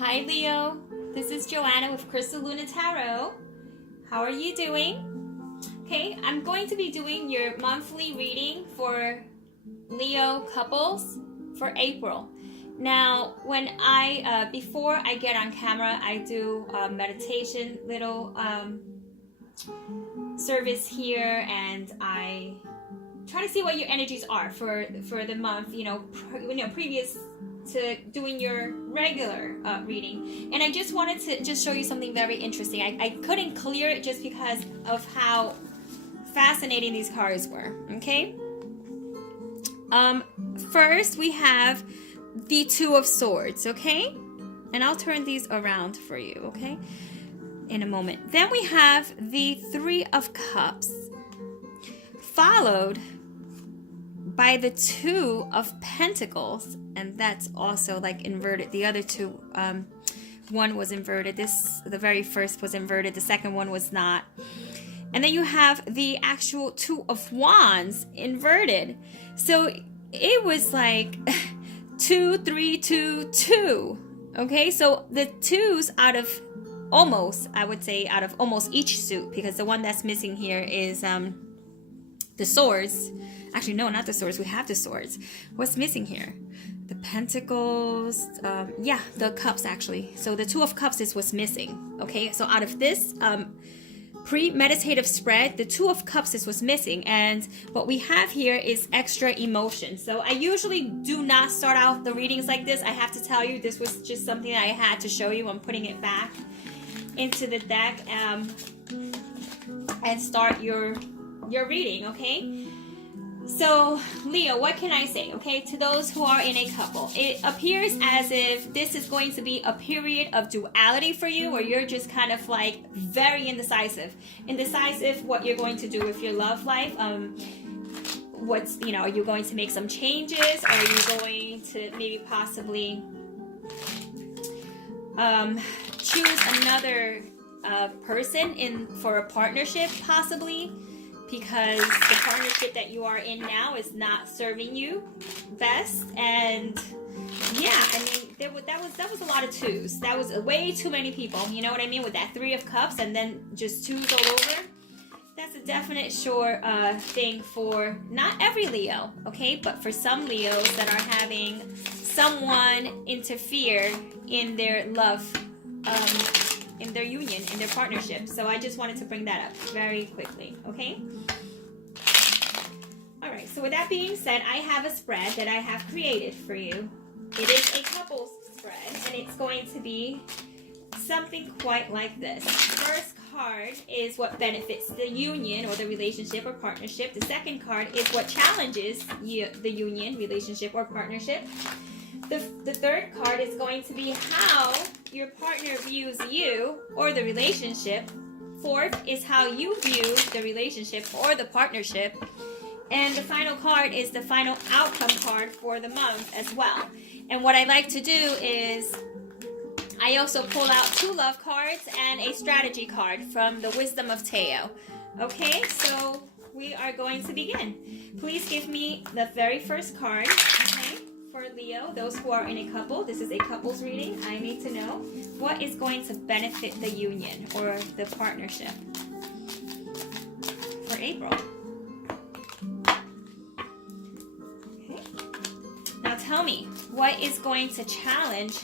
Hi Leo, this is Joanna with Crystal Luna Tarot. How are you doing? Okay, I'm going to be doing your monthly reading for Leo couples for April. Now, before I get on camera, I do a meditation little service here, and I try to see what your energies are for the month. Previous to doing your regular reading. And I just wanted to just show you something very interesting. I couldn't clear it just because of how fascinating these cards were. Okay. First we have the Two of Swords. Okay, and I'll turn these around for you. Okay, in a moment. Then we have the Three of Cups, followed by the Two of Pentacles, and that's also like inverted. The other two, one was inverted. The very first was inverted. The second one was not. And then you have the actual Two of Wands inverted. So it was like 2, 3, 2, 2. Okay, so the twos out of almost each suit, because the one that's missing here is the swords. Actually, no, not the swords. We have the swords. What's missing here? The pentacles. The cups, actually. So the Two of Cups is what's missing. Okay, so out of this pre-meditative spread, the Two of Cups is what's missing. And what we have here is extra emotion. So I usually do not start out the readings like this. I have to tell you, this was just something that I had to show you. I'm putting it back into the deck and start your reading, okay? So, Leo, what can I say, okay, to those who are in a couple? It appears as if this is going to be a period of duality for you, where you're just kind of like very indecisive. Indecisive what you're going to do with your love life. Are you going to make some changes? Are you going to maybe possibly choose another person for a partnership, possibly? Because the partnership that you are in now is not serving you best. And yeah, I mean, that was a lot of twos. That was way too many people. You know what I mean? With that Three of Cups and then just twos all over. That's a definite sure thing for not every Leo, okay? But for some Leos that are having someone interfere in their love, in their union, in their partnership. So I just wanted to bring that up very quickly, okay? All right, so with that being said, I have a spread that I have created for you. It is a couples spread, and it's going to be something quite like this. The first card is what benefits the union or the relationship or partnership. The second card is what challenges the union, relationship, or partnership. The third card is going to be how your partner views you or the relationship. Fourth is how you view the relationship or the partnership. And the final card is the final outcome card for the month as well. And what I like to do is I also pull out two love cards and a strategy card from the Wisdom of Teo. Okay, so we are going to begin. Please give me the very first card, okay? For Leo, those who are in a couple, this is a couples reading. I need to know what is going to benefit the union or the partnership for April. Okay. Now tell me, what is going to challenge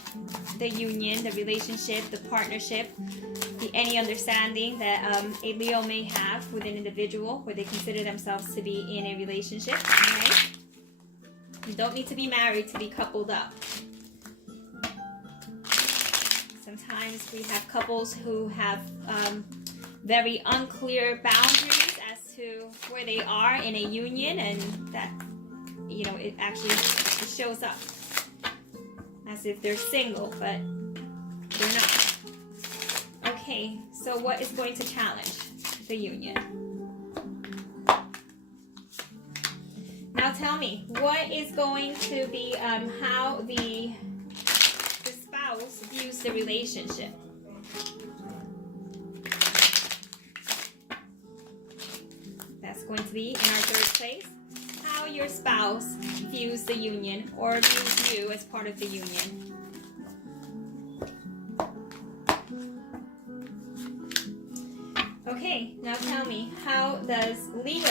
the union, the relationship, the partnership, any understanding that a Leo may have with an individual where they consider themselves to be in a relationship, all right? You don't need to be married to be coupled up. Sometimes we have couples who have very unclear boundaries as to where they are in a union, and that, it actually shows up as if they're single, but they're not. Okay, so what is going to challenge the union? Now tell me, what is going to be how the spouse views the relationship? That's going to be in our third place. How your spouse views the union or views you as part of the union. Okay, now tell me, how does Leo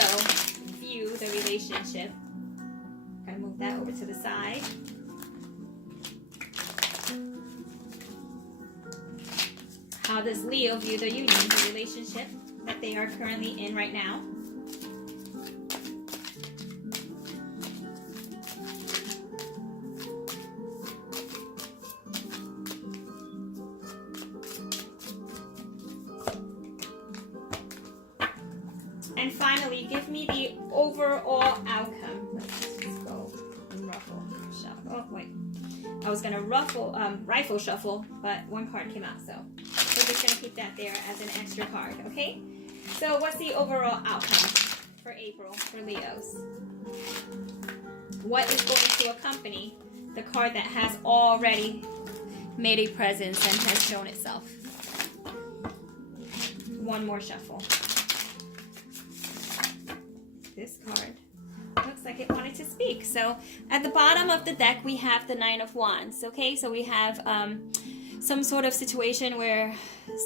view the relationship? I'm gonna move that over to the side. How does Leo view the union, the relationship that they are currently in right now? And finally, give me the overall outcome. Let's just go and ruffle, shuffle. Oh, wait. I was going to rifle shuffle, but one card came out, so we're just going to keep that there as an extra card, okay? So what's the overall outcome for April, for Leos? What is going to accompany the card that has already made a presence and has shown itself? One more shuffle. This card looks like it wanted to speak. So at the bottom of the deck we have the Nine of Wands. Okay, so we have some sort of situation where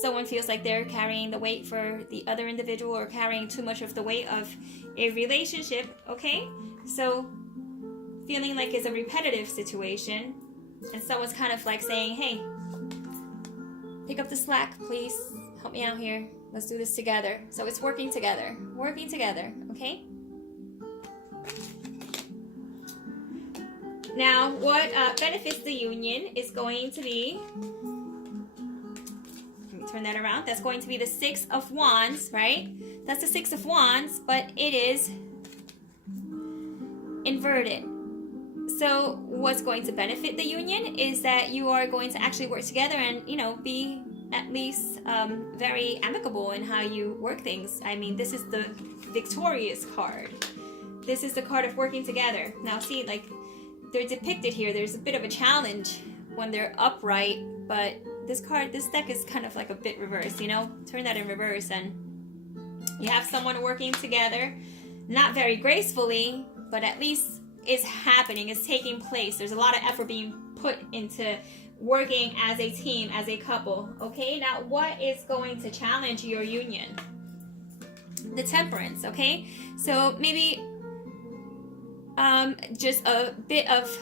someone feels like they're carrying the weight for the other individual or carrying too much of the weight of a relationship. Okay, so feeling like it's a repetitive situation and someone's kind of like saying, hey, pick up the slack, please, help me out here, let's do this together. So it's working together, okay? Now, what benefits the union is going to be, let me turn that around, that's going to be the Six of Wands, right? That's the Six of Wands, but it is inverted. So what's going to benefit the union is that you are going to actually work together and, you know, be at least very amicable in how you work things. I mean, this is the victorious card. This is the card of working together. Now see, like, they're depicted here. There's a bit of a challenge when they're upright, but this deck is kind of like a bit reversed, you know? Turn that in reverse and you have someone working together, not very gracefully, but at least it's happening, it's taking place. There's a lot of effort being put into working as a team, as a couple, okay? Now, what is going to challenge your union? The Temperance, okay? So maybe just a bit of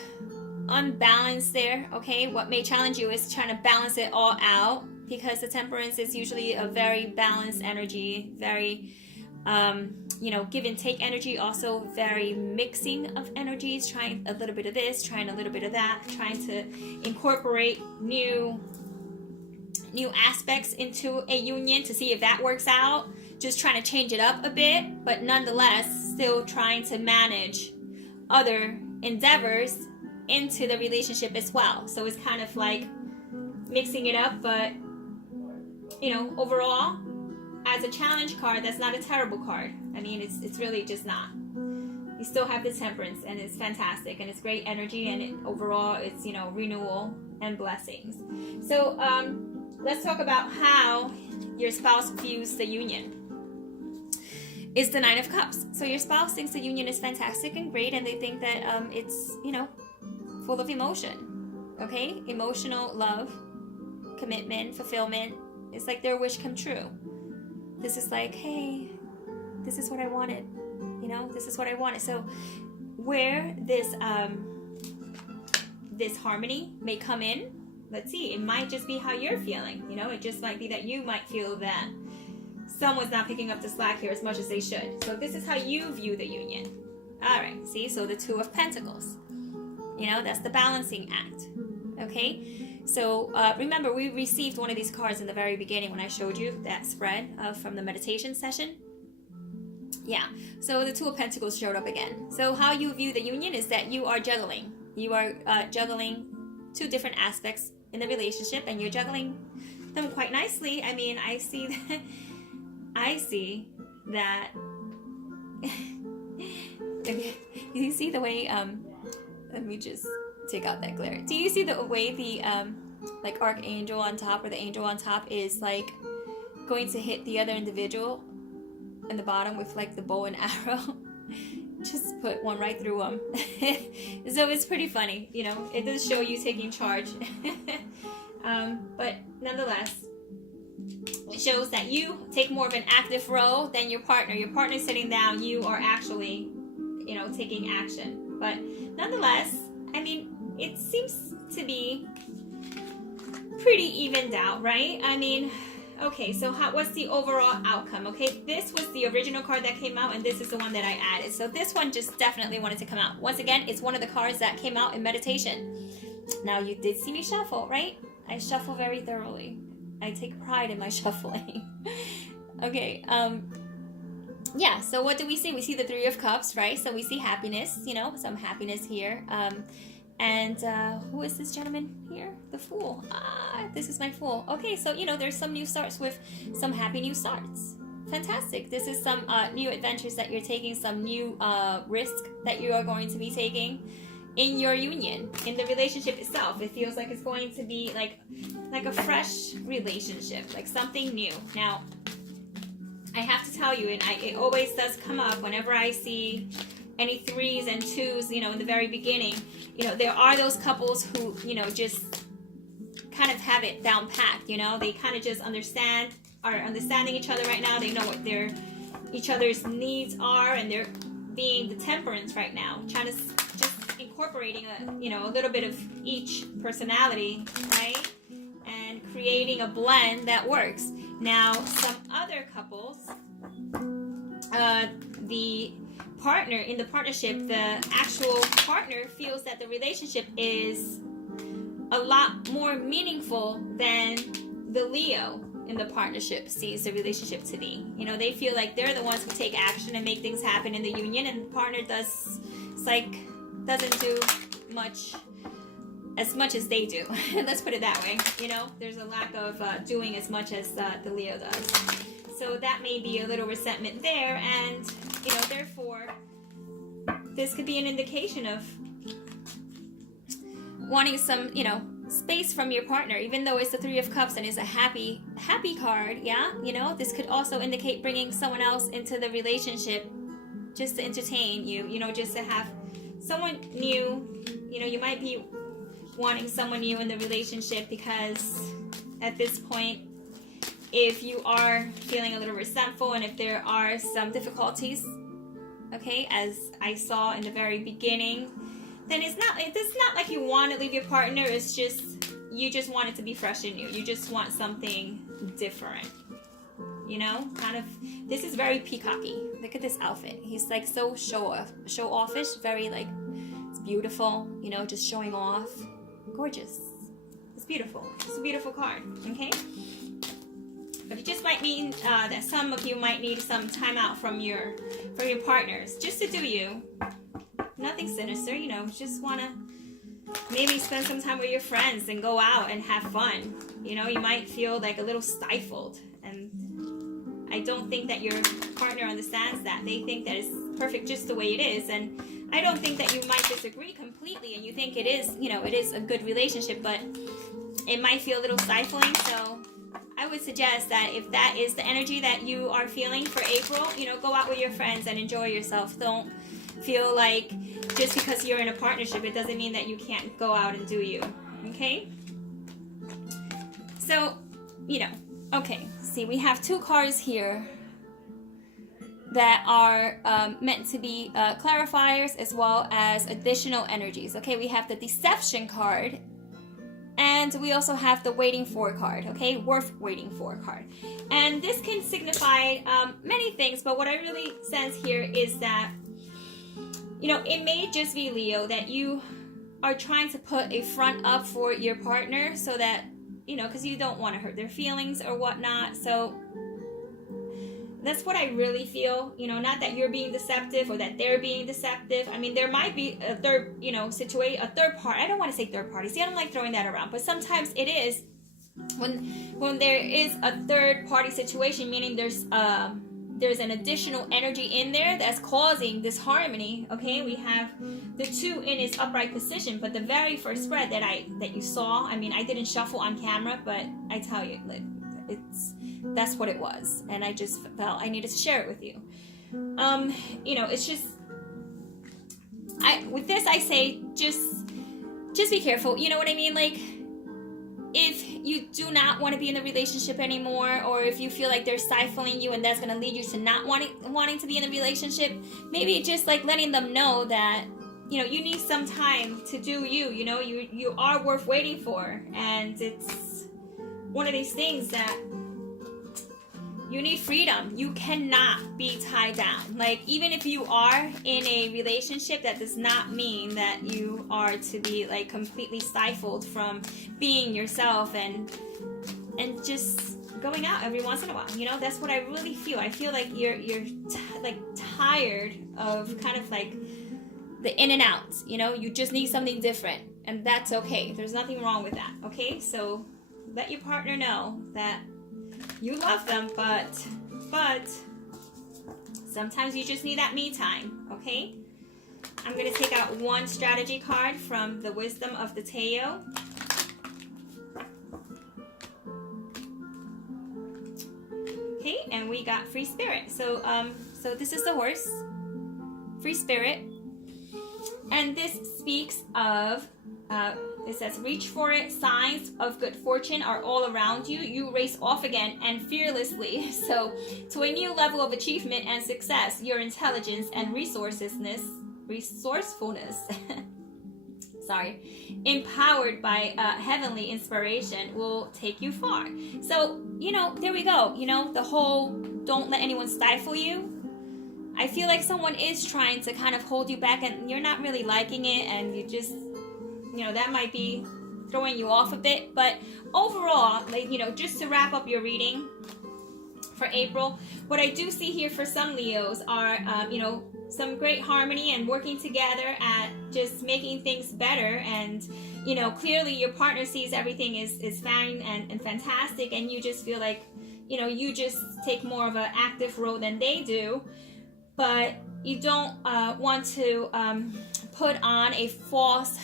unbalance there, okay? What may challenge you is trying to balance it all out, because the Temperance is usually a very balanced energy, very you know, give and take energy, also very mixing of energies, trying a little bit of this, trying a little bit of that, trying to incorporate new aspects into a union to see if that works out, just trying to change it up a bit, but nonetheless still trying to manage other endeavors into the relationship as well. So it's kind of like mixing it up, but you know, overall, as a challenge card, that's not a terrible card. I mean, it's really just not. You still have the Temperance, and it's fantastic, and it's great energy, and overall, it's, you know, renewal and blessings. So let's talk about how your spouse views the union. It's the Nine of Cups. So your spouse thinks the union is fantastic and great, and they think that it's, you know, full of emotion. Okay, emotional love, commitment, fulfillment. It's like their wish come true. This is like, hey, this is what I wanted, you know, this is what I wanted. So where this this harmony may come in, let's see, it might just be how you're feeling, you know, it just might be that you might feel that someone's not picking up the slack here as much as they should. So this is how you view the union. All right, see, so the Two of Pentacles, you know, that's the balancing act, okay? So remember, we received one of these cards in the very beginning when I showed you that spread from the meditation session. Yeah, so the Two of Pentacles showed up again. So how you view the union is that you are juggling. You are juggling two different aspects in the relationship, and you're juggling them quite nicely. I mean, I see that you see the way, let me just take out that glare. Do you see the way the like archangel on top, or the angel on top, is like going to hit the other individual in the bottom with like the bow and arrow? Just put one right through them. So it's pretty funny, you know, it does show you taking charge. But nonetheless, It shows that you take more of an active role than your partner. Your partner sitting down, you are actually, you know, taking action. But nonetheless, I mean, it seems to be pretty evened out, right? I mean, okay, so what's the overall outcome? Okay, this was the original card that came out, and this is the one that I added. So this one just definitely wanted to come out. Once again, it's one of the cards that came out in meditation. Now, you did see me shuffle, right? I shuffle very thoroughly. I take pride in my shuffling. Okay, yeah, so what do we see? We see the Three of Cups, right? So we see happiness, you know, some happiness here. And who is this gentleman here? The Fool. This is my Fool. Okay, so, you know, there's some new starts with some happy new starts. Fantastic. This is some new adventures that you're taking, some new risk that you are going to be taking in your union, in the relationship itself. It feels like it's going to be like a fresh relationship, like something new. Now, I have to tell you, and it always does come up whenever I see any 3s and 2s, you know, in the very beginning, you know, there are those couples who, you know, just kind of have it down packed, you know, they kind of just are understanding each other right now. They know what each other's needs are, and they're being the temperance right now, trying to just incorporating a little bit of each personality, right? And creating a blend that works. Now, some other couples, the partner in the partnership, the actual partner feels that the relationship is a lot more meaningful than the Leo in the partnership sees the relationship to be. You know, they feel like they're the ones who take action and make things happen in the union, and the partner doesn't do as much as they do. Let's put it that way. You know, there's a lack of doing as much as the Leo does. So that may be a little resentment there, and, you know, therefore, this could be an indication of wanting some, you know, space from your partner, even though it's the Three of Cups and it's a happy card. Yeah, you know, this could also indicate bringing someone else into the relationship just to entertain you, you know, just to have someone new. You know, you might be wanting someone new in the relationship because at this point, if you are feeling a little resentful and if there are some difficulties, okay, as I saw in the very beginning, then it's not like you want to leave your partner. It's just, you just want it to be fresh and new. You just want something different, you know, kind of. This is very peacocky. Look at this outfit. He's like so show offish, very like, it's beautiful, you know, just showing off. Gorgeous. It's beautiful. It's a beautiful card, okay? But it just might mean that some of you might need some time out from your partners, just to do you. Nothing sinister, you know, just want to maybe spend some time with your friends and go out and have fun. You know, you might feel like a little stifled, and I don't think that your partner understands that. They think that it's perfect just the way it is, and I don't think that you might disagree completely and you think it is, you know, it is a good relationship, but it might feel a little stifling. So I would suggest that if that is the energy that you are feeling for April, you know, go out with your friends and enjoy yourself. Don't feel like just because you're in a partnership, it doesn't mean that you can't go out and do you, okay? So, you know, okay, see, we have 2 cards here that are meant to be clarifiers as well as additional energies. Okay, we have the Deception card, and we also have the Waiting For card, okay, Worth Waiting For card. And this can signify many things, but what I really sense here is that, you know, it may just be, Leo, that you are trying to put a front up for your partner so that, you know, because you don't want to hurt their feelings or whatnot. So that's what I really feel, you know, not that you're being deceptive or that they're being deceptive. I mean, there might be a third, you know, situation, a third party. I don't want to say third party. See, I don't like throwing that around, but sometimes it is when there is a third party situation, meaning there's an additional energy in there that's causing disharmony. Okay, we have the 2 in its upright position, but the very first spread that you saw, I mean, I didn't shuffle on camera, but I tell you, like, that's what it was, and I just felt I needed to share it with you. You know, it's just, with this I say just be careful. You know what I mean? Like, if you do not want to be in a relationship anymore, or if you feel like they're stifling you and that's going to lead you to not wanting to be in a relationship, maybe just like letting them know that, you know, you need some time to do you, you know, you are worth waiting for. And it's one of these things that you need freedom. You cannot be tied down. Like, even if you are in a relationship, that does not mean that you are to be like completely stifled from being yourself and just going out every once in a while. You know, that's what I really feel. I feel like you're like tired of kind of like the in and out. You know, you just need something different, and that's okay. There's nothing wrong with that. Okay, so let your partner know that you love them, but sometimes you just need that me time, okay? I'm going to take out one strategy card from the Wisdom of the Tao. Okay, and we got Free Spirit. So this is the horse, Free Spirit. And this speaks of it says, reach for it, signs of good fortune are all around you. You race off again and fearlessly. So, to a new level of achievement and success, your intelligence and resourcefulness, empowered by heavenly inspiration, will take you far. So, you know, there we go. You know, the whole don't let anyone stifle you. I feel like someone is trying to kind of hold you back and you're not really liking it, and you just, you know, that might be throwing you off a bit. But overall, like, you know, just to wrap up your reading for April, what I do see here for some Leos are, you know, some great harmony and working together at just making things better. And, you know, clearly your partner sees everything is fine and fantastic, and you just feel like, you know, you just take more of an active role than they do. But you don't want to put on a false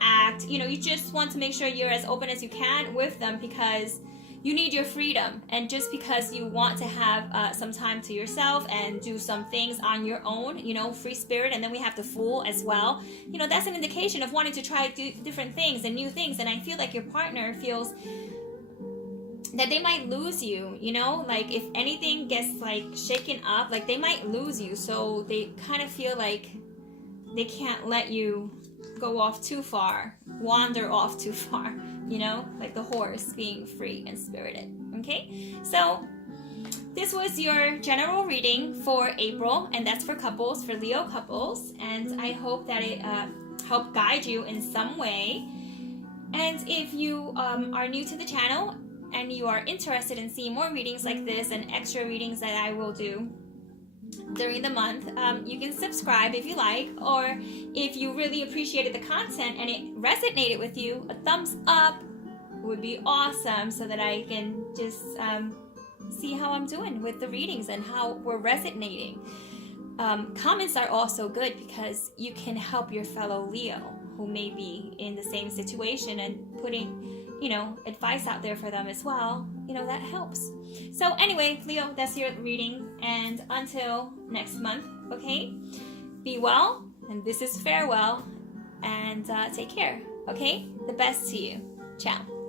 act. You know, you just want to make sure you're as open as you can with them, because you need your freedom. And just because you want to have some time to yourself and do some things on your own, you know, Free Spirit, and then we have the Fool as well. You know, that's an indication of wanting to try different things and new things. And I feel like your partner feels that they might lose you, you know, like if anything gets like shaken up, like they might lose you. So they kind of feel like they can't let you go off too far, wander off too far, you know, like the horse being free and spirited. Okay, so this was your general reading for April, and that's for couples, for Leo couples, and I hope that it helped guide you in some way. And if you are new to the channel and you are interested in seeing more readings like this and extra readings that I will do during the month, you can subscribe if you like, or if you really appreciated the content and it resonated with you, a thumbs up would be awesome, so that I can just see how I'm doing with the readings and how we're resonating. Comments are also good, because you can help your fellow Leo who may be in the same situation, and putting, you know, advice out there for them as well, you know, that helps. So anyway, Leo, that's your reading, and until next month, okay, be well, and this is farewell, and take care, okay? The best to you. Ciao.